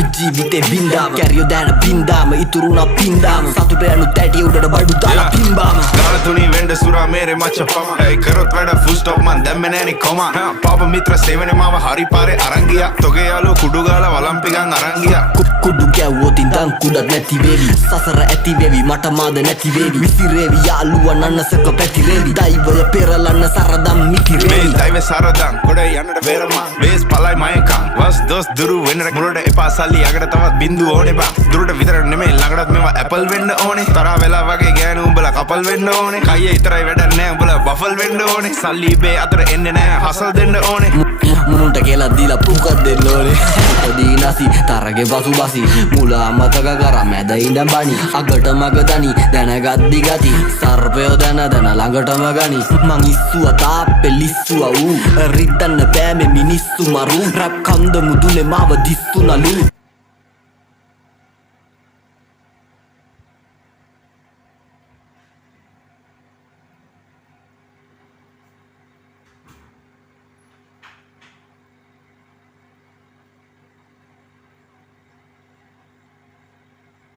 අපි ජීවිතේ බින්දාම කැරියෝ දැන බින්දාම ඉතුරුනා පින්දාම සතුට යනු තැටි උඩට බඩු දාලා පිම්බාම ගාන තුනී වෙන්ඩ සුරා මේරේ මච්ච පම ඇයි කරොත් වැඩ ෆුල් ස්ටොප් මන් දැම්මේ නෑනේ කොම පාප මිත්‍ර සේවනේ මාව හරි පාරේ අරන් ගියා තොගේ යාළුවෝ කුඩු ගාලා වලම්පිකන් අරන් ගියා කුඩු ගැව්වොත් ඉඳන් කුඩක් නැති වේවි සසර ඇති වේවි මට මාද නැති වේවි විසිරේවි යාළුවා නන්නසක පැතිරේවි දෛවය පෙරලන්න සරදම් මිතිරේවි දෛවය සරදම් කොඩේ යන්නට වේරමා වේස් පලයි මයකම් වස් දොස් දුරු වෙන්න මුලට එපා සල්ලි යකට තවත් බින්දු ඕනේ බා දුරට විතර නෙමෙයි ළඟටත් මේවා ඇපල් වෙන්න ඕනේ තරහ වෙලා වගේ ගෑනු උඹලා කපල් වෙන්න ඕනේ කයියේ ඉතරයි වැඩක් නෑ උඹලා බෆල් වෙන්න ඕනේ සල්ලි බේ අතර එන්නේ නෑ හසල් දෙන්න ඕනේ මුන්ට කියලා දීලා පුකක් දෙන්න ඕනේ පොඩි නැසි තරගේ පසු බසි මුලා මතක කරා මැද ඉඳන් බණි අගට මග දනි දැනගද්දි ගති සර්පයෝ දැන ළඟටම ගනි මං ඉස්සුවා තාප්පේ ලිස්සුවා ඌ රිද්දන්න බෑ මේ මිනිස්සු මරු රැප් කන්ද මුදුනේ මාව දිස්සුනලු